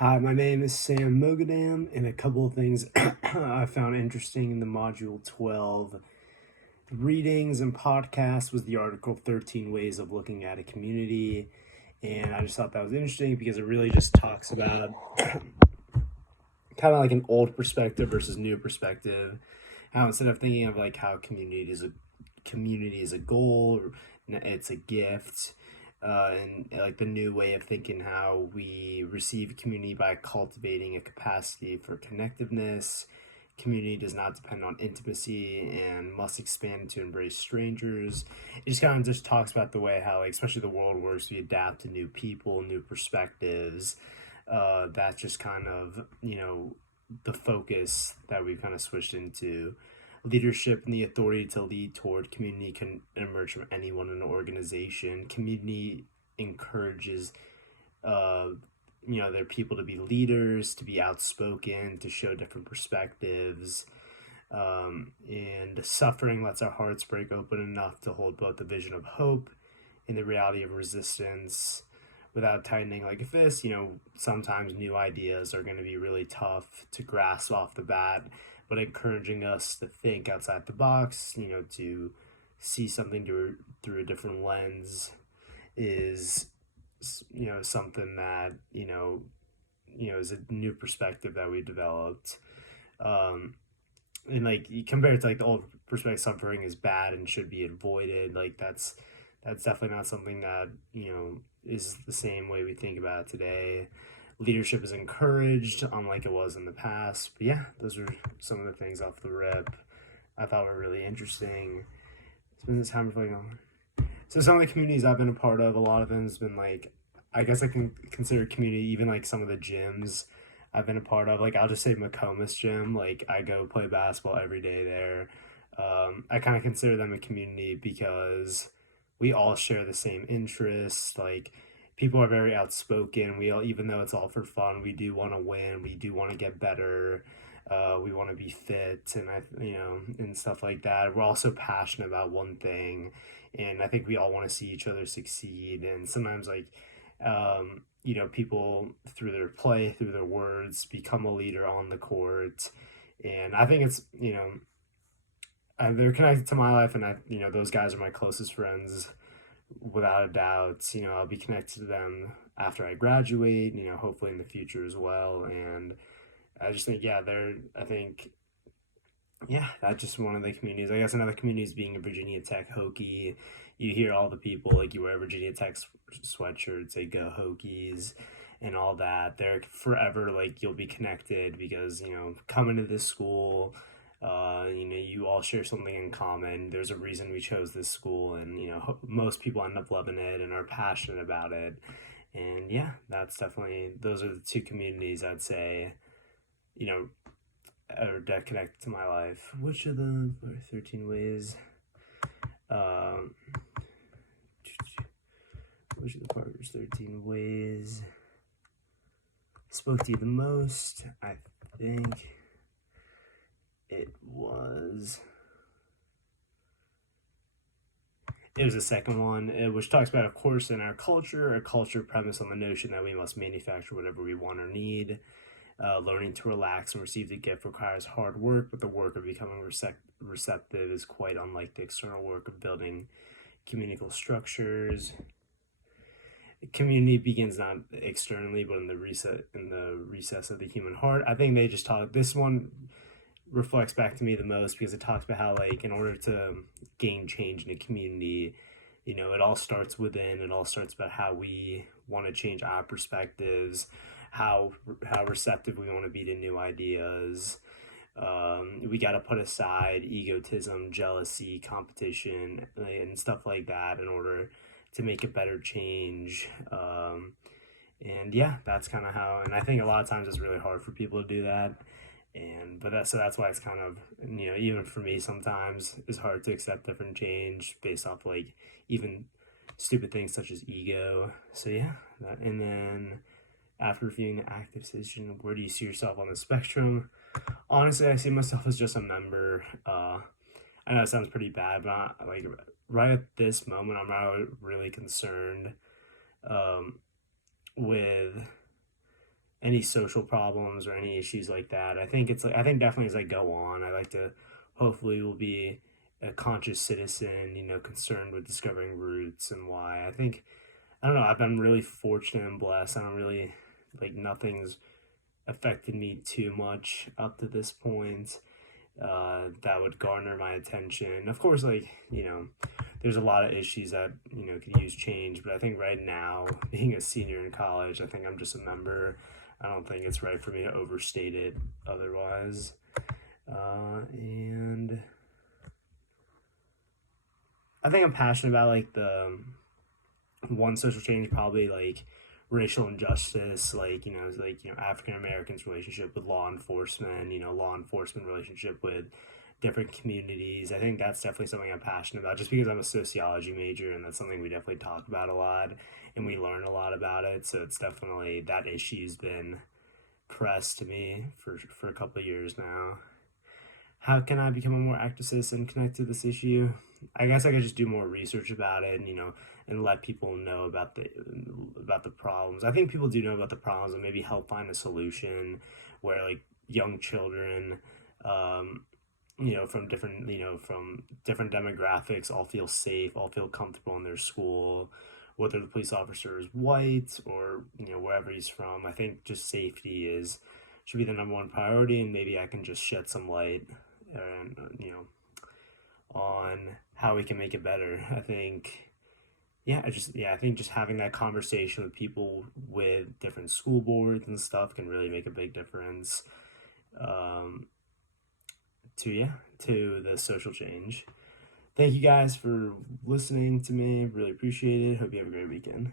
Hi, my name is Sam Mogadam, and a couple of things I found interesting in the Module 12 readings and podcasts was the article 13 Ways of Looking at a Community. And I just thought that was interesting because it really just talks about kind of like an old perspective versus new perspective. How instead of thinking of like how community is a goal, it's a gift, and like the new way of thinking how we receive community by cultivating a capacity for connectiveness. Community does not depend on intimacy and must expand to embrace strangers. It just kind of just talks about the way how, like, especially the world works, we adapt to new people, new perspectives. That's just kind of, the focus that we've kind of switched into. Leadership and the authority to lead toward community can emerge from anyone in an organization. Community encourages their people to be leaders, to be outspoken, to show different perspectives. And suffering lets our hearts break open enough to hold both the vision of hope and the reality of resistance without tightening like a fist. Sometimes new ideas are going to be really tough to grasp off the bat, but encouraging us to think outside the box, to see something through a different lens is, something that, is a new perspective that we developed. And like compared to like the old perspective, suffering is bad and should be avoided. Like that's definitely not something that is the same way we think about it today. Leadership is encouraged, unlike it was in the past. But yeah, those are some of the things off the rip I thought were really interesting. Spend this time reflecting on. So some of the communities I've been a part of, a lot of them has been like, I guess I can consider community, even like some of the gyms I've been a part of. Like I'll just say McComas Gym. Like I go play basketball every day there. I kind of consider them a community because we all share the same interests. Like people are very outspoken. We all, even though it's all for fun, we do want to win. We do want to get better. We want to be fit, and and stuff like that. We're also passionate about one thing, and I think we all want to see each other succeed. And sometimes, like, people through their play, through their words, become a leader on the court. And I think it's, they're connected to my life, and those guys are my closest friends without a doubt. I'll be connected to them after I graduate, hopefully in the future as well. And I just think, that's just one of the communities. I guess another community is being a Virginia Tech Hokie. You hear all the people, like you wear Virginia Tech sweatshirts, they go Hokies and all that. They're forever, like, you'll be connected because, coming to this school, you all share something in common. There's a reason we chose this school, and, most people end up loving it and are passionate about it. And yeah, that's definitely, those are the two communities I'd say, that connect to my life. Which of the 13 ways? Um, which of the Parker's 13 ways spoke to you the most? I think it was the second one, which talks about, of course, in our culture, a culture premised on the notion that we must manufacture whatever we want or need. Learning to relax and receive the gift requires hard work, but the work of becoming receptive is quite unlike the external work of building communal structures. Community begins not externally, but in the recess of the human heart. I think they just talk. This one reflects back to me the most because it talks about how, like, in order to gain change in a community, it all starts within. It all starts about how we want to change our perspectives, how receptive we want to be to new ideas. We got to put aside egotism, jealousy, competition, and stuff like that in order to make a better change. And yeah, that's kind of how. And I think a lot of times it's really hard for people to do that. That's why it's kind of, even for me sometimes it's hard to accept different change based off like even stupid things such as ego. So yeah, and then after reviewing the active citizen, where do you see yourself on the spectrum? Honestly, I see myself as just a member. I know it sounds pretty bad, but like right at this moment, I'm not really concerned with any social problems or any issues like that. I think definitely as I go on, I like to hopefully will be a conscious citizen, concerned with discovering roots and why. I don't know, I've been really fortunate and blessed. I don't really like nothing's affected me too much up to this point that would garner my attention. Of course, there's a lot of issues that, could use change, but I think right now, being a senior in college, I think I'm just a member. I don't think it's right for me to overstate it otherwise. And I think I'm passionate about like the one social change, probably like racial injustice, African Americans' relationship with law enforcement, law enforcement relationship with different communities. I think that's definitely something I'm passionate about, just because I'm a sociology major, and that's something we definitely talk about a lot, and we learn a lot about it. So it's definitely, that issue's been pressed to me for a couple of years now. How can I become a more active citizen connected to this issue? I guess I could just do more research about it, and let people know about the problems. I think people do know about the problems, and maybe help find a solution where like young children, from different demographics, all feel safe, all feel comfortable in their school, whether the police officer is white or wherever he's from. I think just safety is should be the number one priority, and maybe I can just shed some light and on how we can make it better. I think just having that conversation with people with different school boards and stuff can really make a big difference. To the social change. Thank you guys for listening to me. Really appreciate it. Hope you have a great weekend.